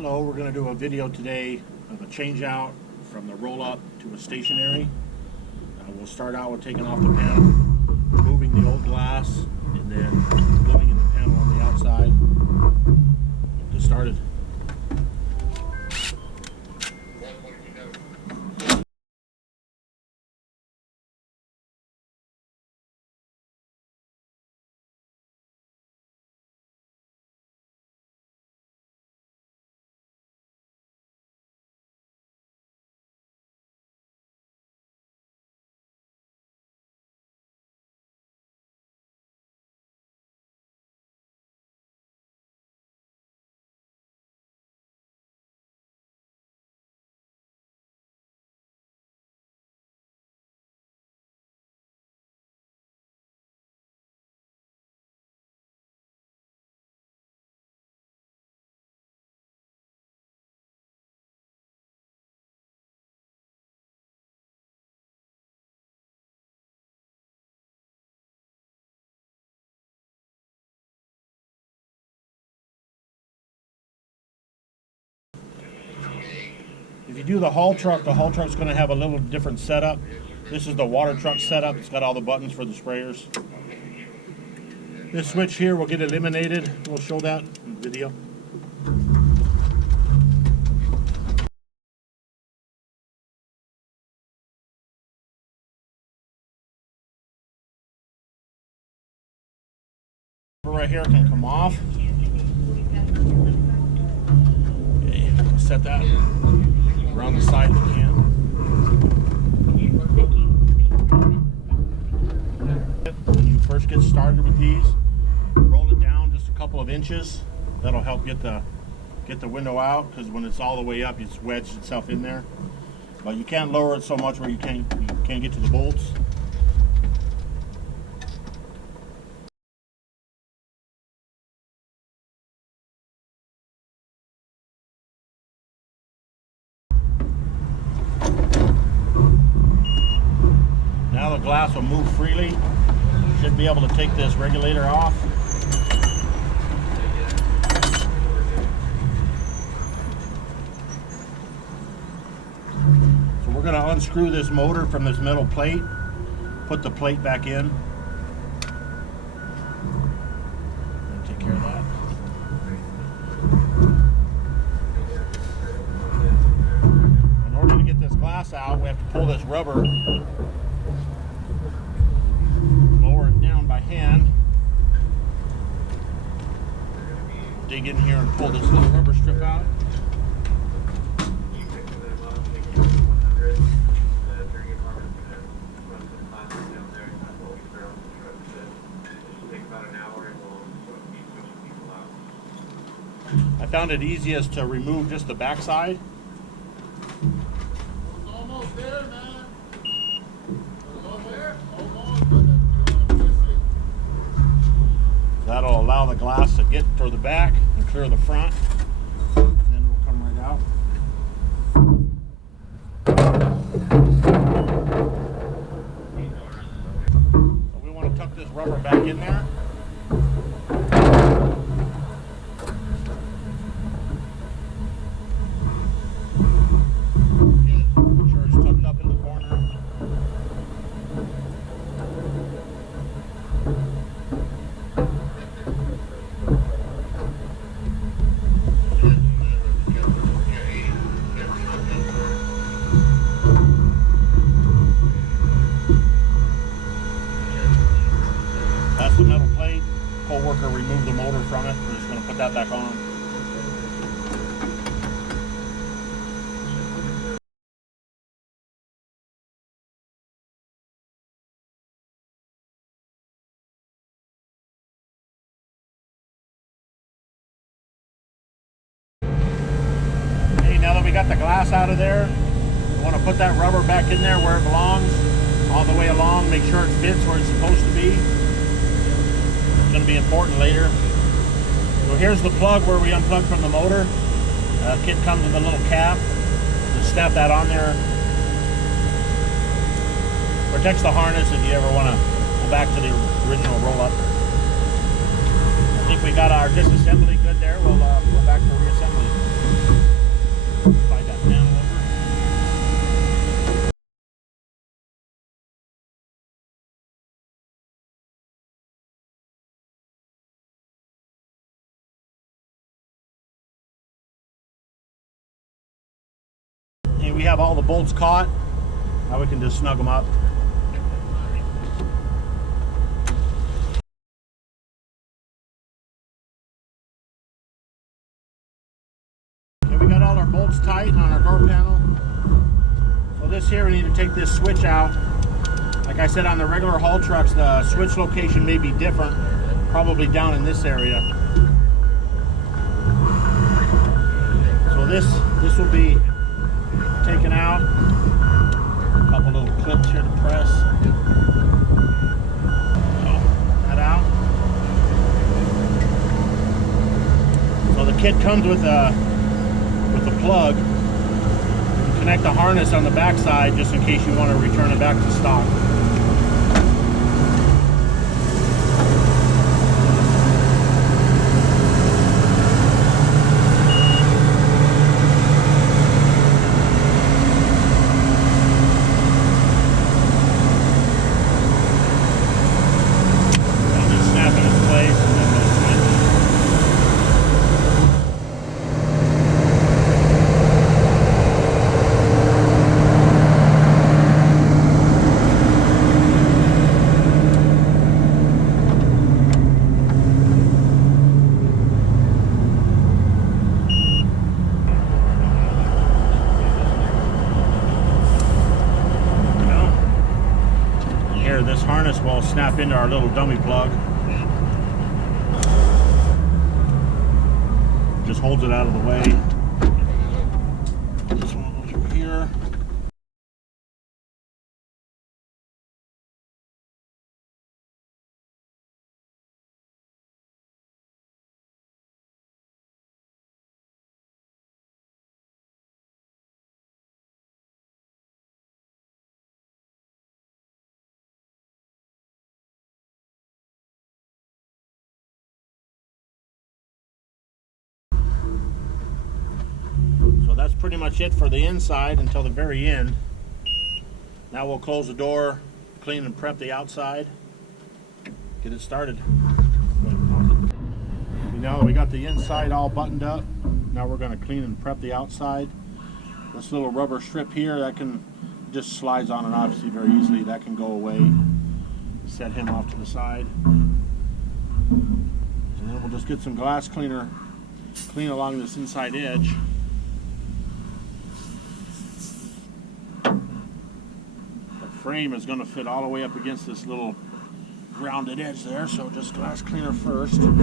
Hello, we're going to do a video today of a change out from the roll-up to a stationary. We'll start out with taking off the panel, removing the old glass, and then gluing in the panel on the outside. Get started. If you do the haul truck's going to have a little different setup. This is the water truck setup. It's got all the buttons for the sprayers. This switch here will get eliminated. We'll show that in the video. Right here can come off. Okay, set that around the side of the can. When you first get started with these, roll it down just a couple of inches. That'll help get the window out, because when it's all the way up, it's wedged itself in there. But you can't lower it so much where you can't get to the bolts. Now the glass will move freely. Should be able to take this regulator off. So we're going to unscrew this motor from this metal plate, put the plate back in, and take care of that. In order to get this glass out, we have to pull this rubber, lower it down by hand, dig in here and pull this little rubber strip out. I found it easiest to remove just the backside. Almost there, man. Almost there. That'll allow the glass to get toward the back and clear the front, and then it'll come right out. So we want to tuck this rubber back in there. Make sure it's tucked up in the corner. That's the metal plate. Co-worker removed the motor from it. We're just going to put that back on. Okay, now that we got the glass out of there, we want to put that rubber back in there where it belongs, all the way along. Make sure it fits where it's supposed to be. It's going to be important later. So here's the plug where we unplug from the motor. Kit comes with a little cap. Just snap that on there. Protects the harness if you ever want to go back to the original roll-up. I think we got our disassembly good there. We'll go back for reassembly. we have all the bolts caught. Now we can just snug them up. Okay, we got all our bolts tight on our door panel. So this here, we need to take this switch out. Like I said, on the regular haul trucks, the switch location may be different, probably down in this area. So this will be taken out. A couple little clips here to press. So that out. So the kit comes with a plug. You connect the harness on the back side just in case you want to return it back to stock. This harness will snap into our little dummy plug. Just holds it out of the way. This one goes over here. That's pretty much it for the inside until the very end. Now we'll close the door, clean and prep the outside, get it started. Now that we got the inside all buttoned up, now we're going to clean and prep the outside. This little rubber strip here, that can just slides on and obviously very easily. That can go away. Set him off to the side. And then we'll just get some glass cleaner, clean along this inside edge. Frame is going to fit all the way up against this little rounded edge there, so just glass cleaner first. Alright,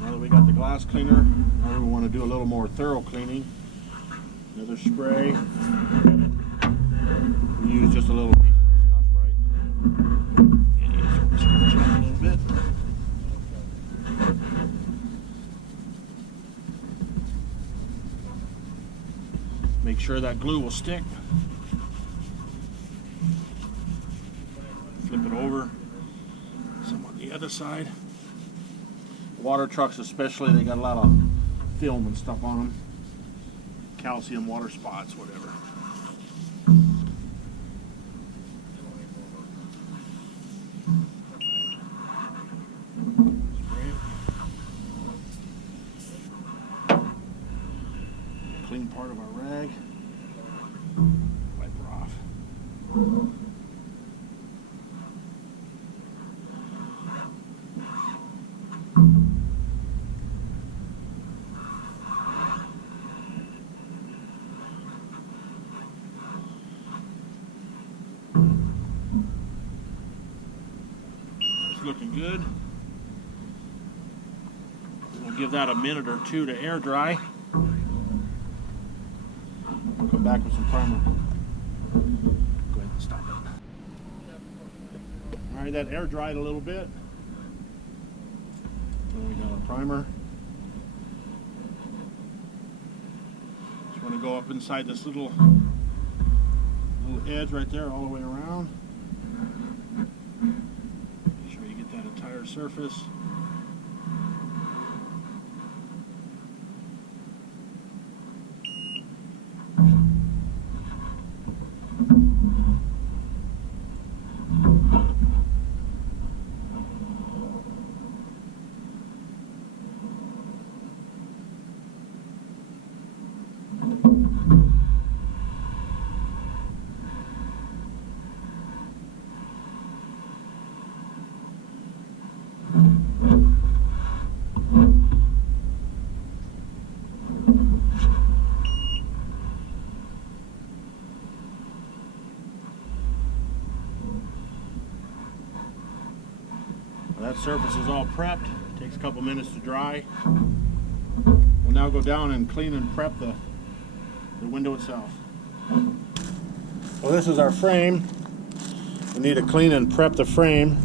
now that we got the glass cleaner, now we want to do a little more thorough cleaning. Another spray. We use just a little piece of Scotch-Brite. And scratch it up a little bit. Make sure that glue will stick. Flip it over. Some on the other side. Water trucks especially, they got a lot of film and stuff on them. Calcium water spots, whatever. Clean part of our rag. Wipe her off. Looking good. We'll give that a minute or two to air dry. We'll come back with some primer. Go ahead and stop it. Alright, that air dried a little bit. Then we got our primer. Just want to go up inside this little edge right there all the way around. Make sure you get that entire surface. That surface is all prepped. Takes a couple minutes to dry. We'll now go down and clean and prep the window itself. Well, this is our frame. We need to clean and prep the frame,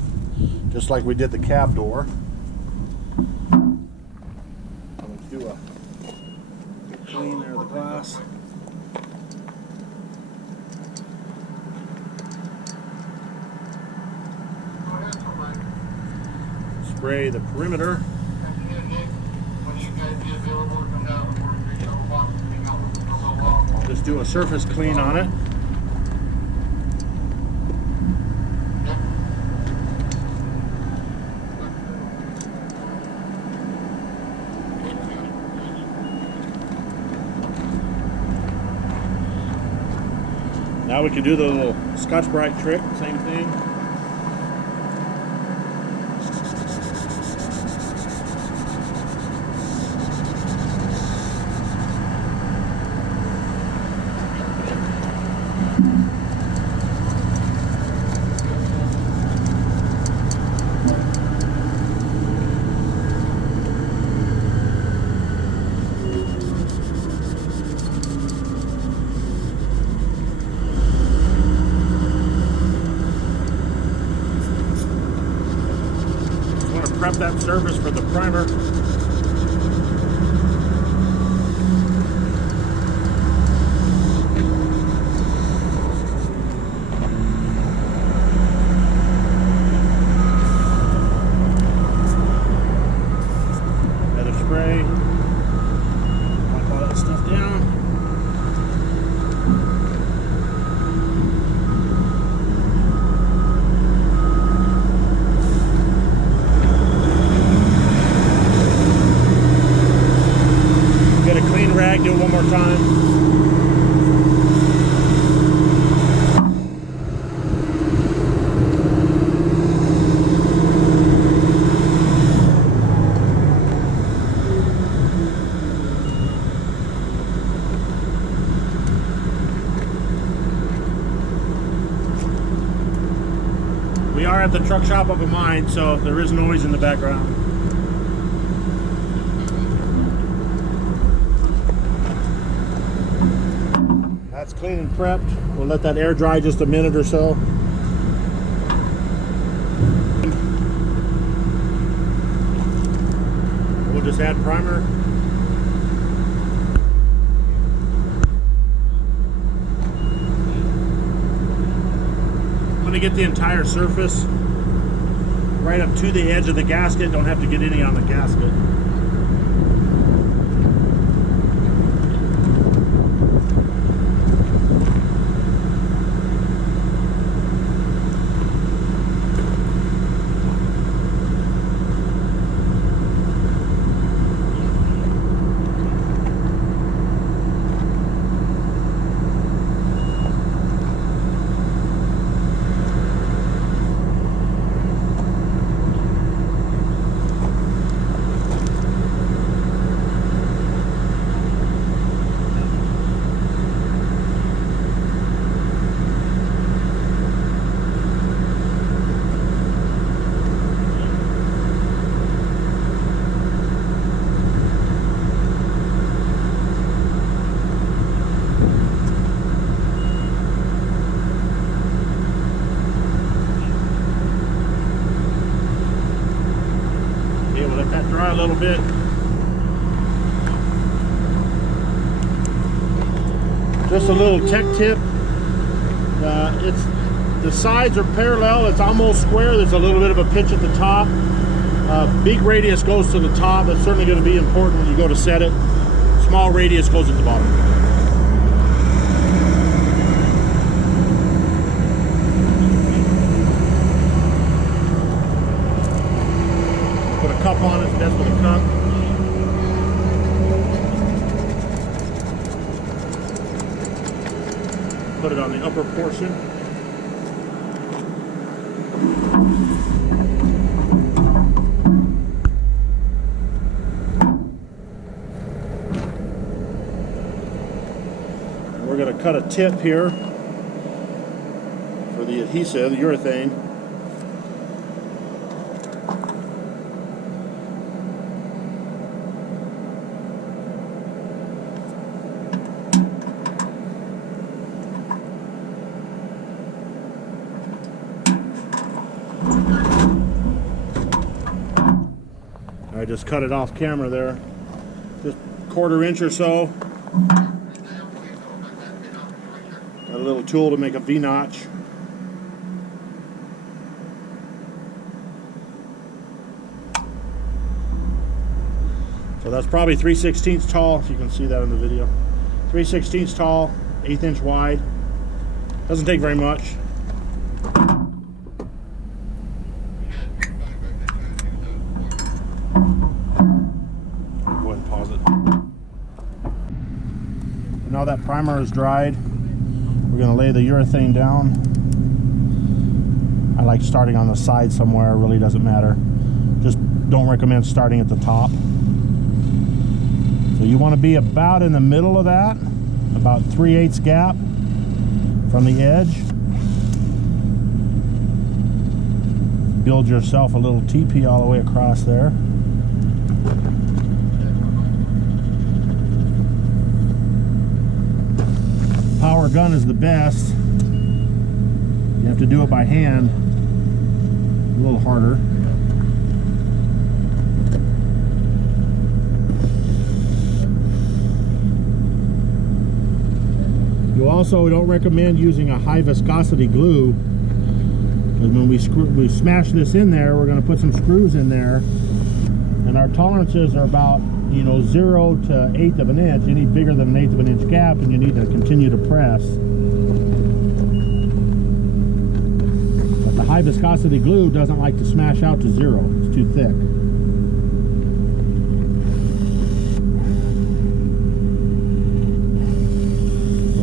just like we did the cab door. Let's do a clean there of the glass. Spray the perimeter. Just do a surface clean on it. Now we can do the little Scotch-Brite trick, same thing. Prep that surface for the primer. Another spray. Wipe all that stuff down. Rag, do it one more time. We are at the truck shop of a mine, so there is noise in the background. That's clean and prepped. We'll let that air dry just a minute or so. We'll just add primer. I'm going to get the entire surface right up to the edge of the gasket. Don't have to get any on the gasket. Dry a little bit. Just a little tech tip. The sides are parallel. It's almost square. There's a little bit of a pitch at the top. Big radius goes to the top. That's certainly going to be important when you go to set it. Small radius goes at the bottom. Cup on it, best with a cup. Put it on the upper portion. And we're going to cut a tip here for the adhesive, the urethane. I just cut it off camera there. Just 1/4 inch or so. Got a little tool to make a V-notch. So that's probably 3/16 tall, if you can see that in the video. 3/16 tall, 1/8 inch wide. Doesn't take very much. Go ahead and pause it. Now that primer is dried, we're going to lay the urethane down. I like starting on the side somewhere, it really doesn't matter. Just don't recommend starting at the top. So you want to be about in the middle of that, about 3/8 gap from the edge. Build yourself a little teepee all the way across there. Power gun is the best. You have to do it by hand, a little harder. You also don't recommend using a high viscosity glue, because when we smash this in there, we're going to put some screws in there, and our tolerances are about 0 to 1/8 of an inch. Any bigger than 1/8 of an inch gap, and you need to continue to press. But the high viscosity glue doesn't like to smash out to 0. It's too thick.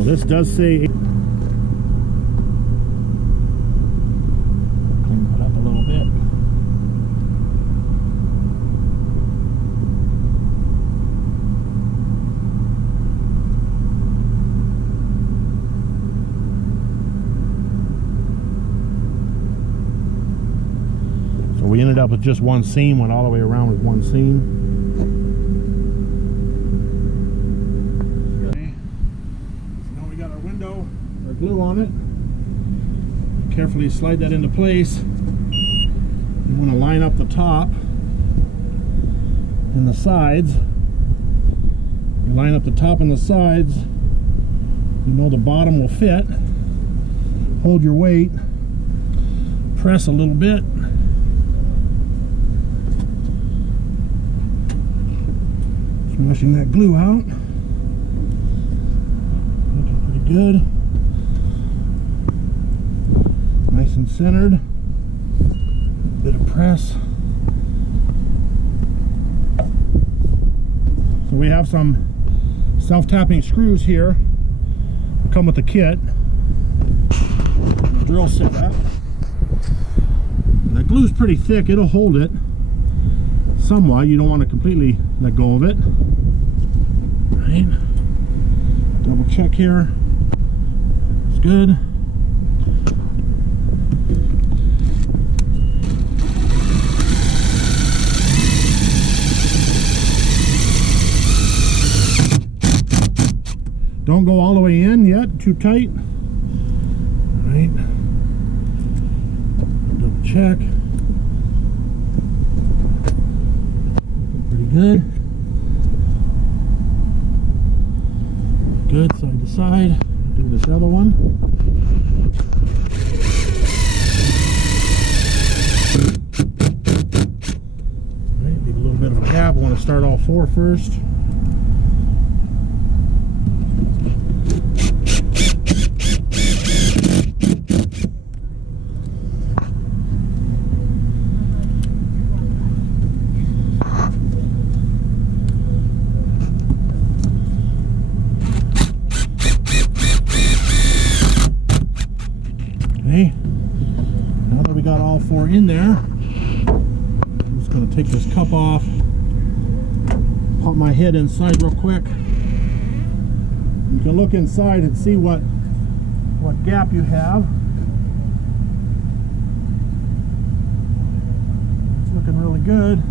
This does say, clean that up a little bit. So we ended up with just one seam, went all the way around with one seam. Glue on it. Carefully slide that into place. You want to line up the top and the sides. You line up the top and the sides. You know the bottom will fit. Hold your weight. Press a little bit. Smashing that glue out. Looking pretty good. Nice and centered. Bit of press. So we have some self-tapping screws here. Come with the kit. Drill set up. That glue's pretty thick. It'll hold it somewhat. You don't want to completely let go of it. Right. Double check here. It's good. Don't go all the way in yet, too tight. All right. Double check. Looking pretty good. Good, side to side. Do this other one. All right, leave a little bit of a gap. I want to start all four first. Now that we got all four in there, I'm just going to take this cup off, pop my head inside real quick. You can look inside and see what gap you have. It's looking really good.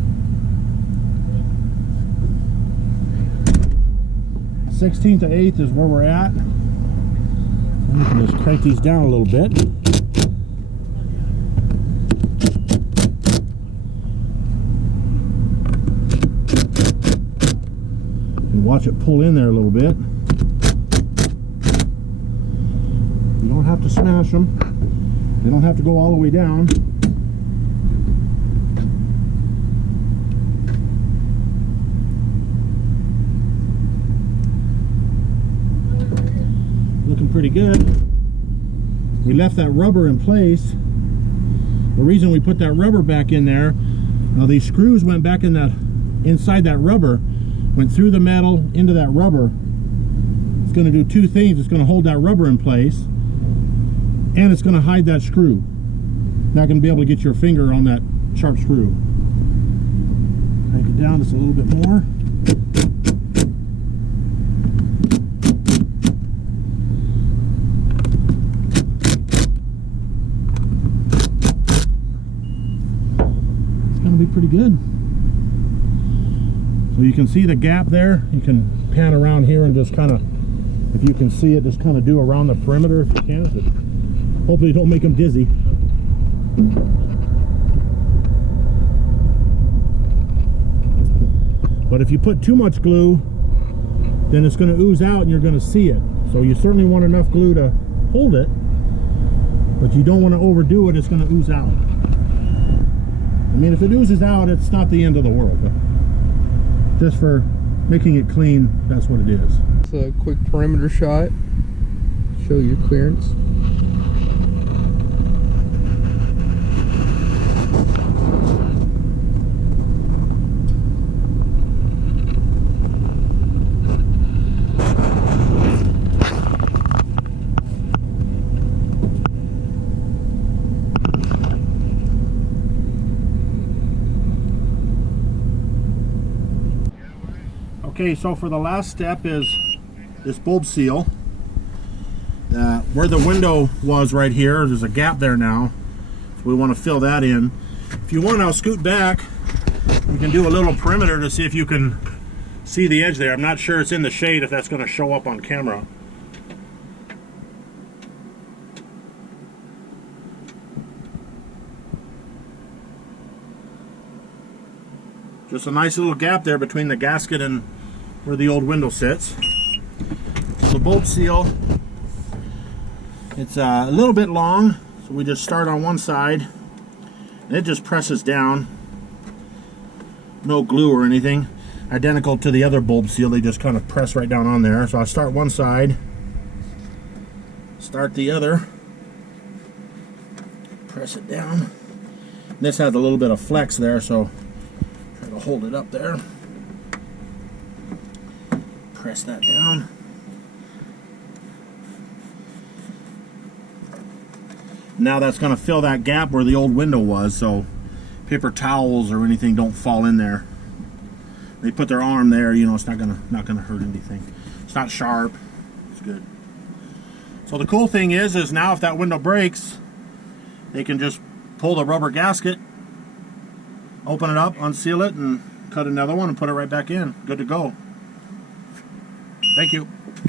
16 to 8 is where we're at. And we can just crank these down a little bit. Watch it pull in there a little bit. You don't have to smash them. They don't have to go all the way down. Looking pretty good. We left that rubber in place. The reason we put that rubber back in there, now these screws went back in that, inside that rubber, went through the metal into that rubber. It's going to do two things. It's going to hold that rubber in place, and it's going to hide that screw. Not going to be able to get your finger on that sharp screw. Crank it down just a little bit more. It's going to be pretty good. So you can see the gap there. You can pan around here and just kind of, if you can see it, just kind of do around the perimeter if you can. But hopefully don't make them dizzy. But if you put too much glue, then it's going to ooze out and you're going to see it. So you certainly want enough glue to hold it, but you don't want to overdo it. It's going to ooze out. I mean, if it oozes out, it's not the end of the world, but just for making it clean, that's what it is. It's a quick perimeter shot. Show your clearance. Okay, so for the last step is this bulb seal. Where the window was right here, there's a gap there now. So we want to fill that in. If you want, I'll scoot back. You can do a little perimeter to see if you can see the edge there. I'm not sure it's in the shade if that's going to show up on camera. Just a nice little gap there between the gasket and where the old window sits. So the bulb seal, it's a little bit long, so we just start on one side and it just presses down. No glue or anything. Identical to the other bulb seal, they just kind of press right down on there. So I start one side, start the other, press it down. This has a little bit of flex there, so try to hold it up there. Press that down. Now that's going to fill that gap where the old window was, so paper towels or anything don't fall in there. They put their arm there, you know, it's not gonna hurt anything. It's not sharp. It's good. So the cool thing is now if that window breaks, they can just pull the rubber gasket, open it up, unseal it, and cut another one and put it right back in. Good to go. Thank you.